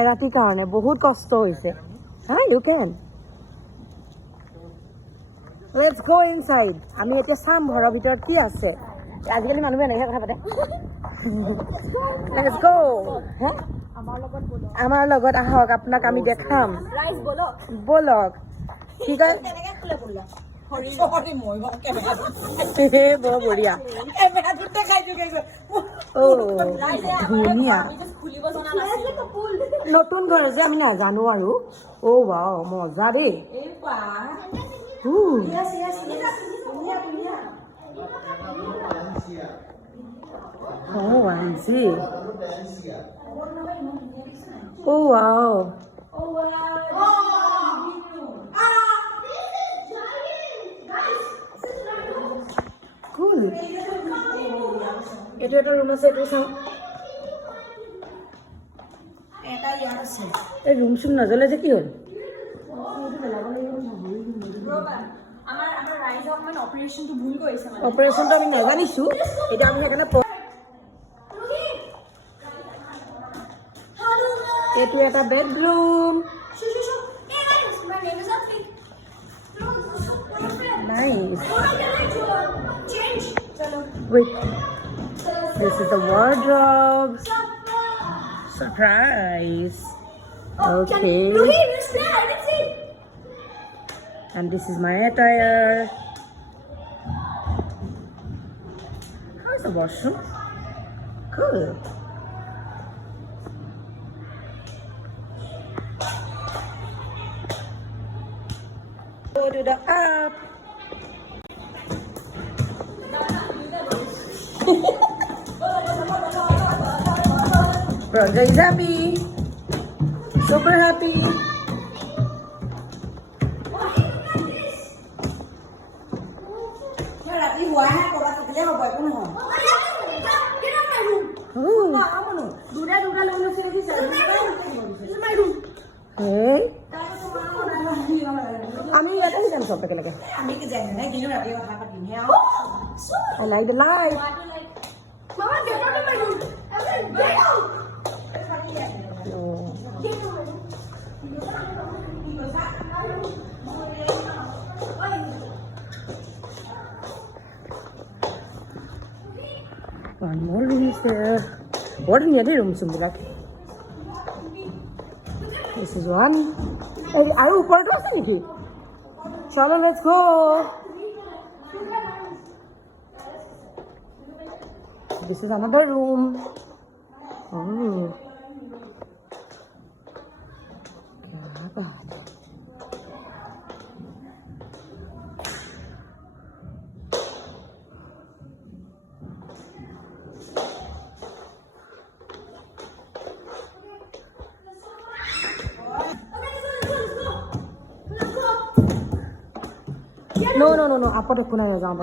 এৰাতিৰ কাৰণে বহুত কষ্ট হৈছে হা ইউ কেন লেটছ গো ইনসাইড আমি এতিয়া চাম ঘৰৰ ভিতৰত কি আছে আজিকালি মানুহে এনেকৈ কথা পাতে লেটছ গো হে আমাৰ লগত আহক আপোনাক আমি দেখাম বলক কি কয় বৰ বঢ়িয়া ধুনীয়া নতুন ঘৰ যে আমি নাজানো আৰু ৱাও মজা দেই I see. Oh wow. Cool. Itu ada rumah saya tuh sang. Room sum na jale je ki hol? Operation to ami nazanisu. Eta ami ekana এইটো এটা bedroom nice wait this is the wardrobe surprise okay and this is my attire how's the washroom cool go to the up. Roger is happy. Super happy. Hey. আমি এটা যাম সব একেলগে আমি কি জানি না কিন্তু ৰাতি কথা পাতিম হে I like the light mama get out of my room get out one more room is there what in the room sumbilak this is one আৰু ওপৰটো আছে নেকি চলো let's go this is another room oh क्या बात No, आपको तो खुना जाऊँ